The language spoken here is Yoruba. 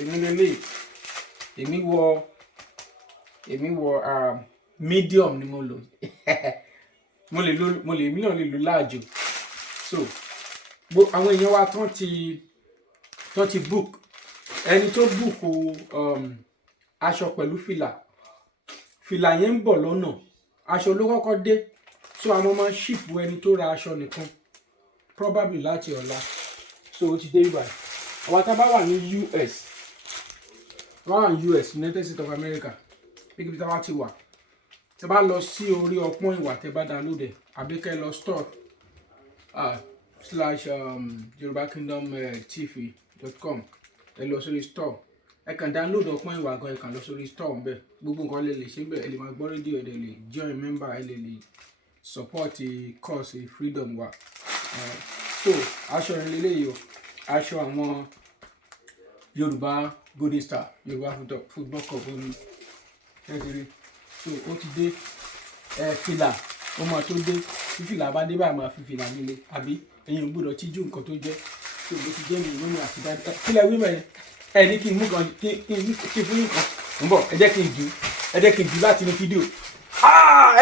èmi lélẹ̀ èmi wọ medium ni mo lò mo lè mí náà lè lò láàjò. So àwọn èèyàn wa tán ti book ẹni tó book aṣọ pẹ̀lú fìlà yẹn ń bọ̀ lọ́nà, aṣọ ló kọ́kọ́ dé, so àwọn máa ship ẹni tó ra aṣọ nìkan probably láti ọ̀la, so ó ti dé ibà. Àwọn tá bá wà ní US, United States of America, níbi tá bá ti wà, tẹ́ bá lọ sí orí ọpọ́n ìwà tẹ́ bá download ẹ̀ àbí kẹ́ lọ store /yorubakingdomtv.com, ẹ lọ sórí store, ẹ kàn download ọpọ́n ìwà gan, ẹ kàn lọ sórí store ń bẹ̀, gbogbo nǹkan lè ṣe ń bẹ̀, ẹ lè máa gbọ́ rédíò, ẹ lè join member, ẹ lè support cause freedom wa. So aṣọ rẹ̀ lélẹ́yìí o, aṣọ àwọn Yorùbá Golden Star, Yorùbá football cup omi ẹ̀ẹ́dẹ̀rẹ̀. So ó ti dé, fìlà ó máa tó dé, tí fìlà bá dé báyìí máa fi fìlà nílé, àbí ẹ̀yin ò gbọ́dọ̀ tíjú nǹkan tó jẹ́. So bó ti jẹ́ mi lónìí àti dáadáa kílẹ̀ wí mẹ́rin ẹ ní kí n mú kan kí n fún yín kan ń bọ̀, ẹ jẹ́ kí n jù láti inú fídíò.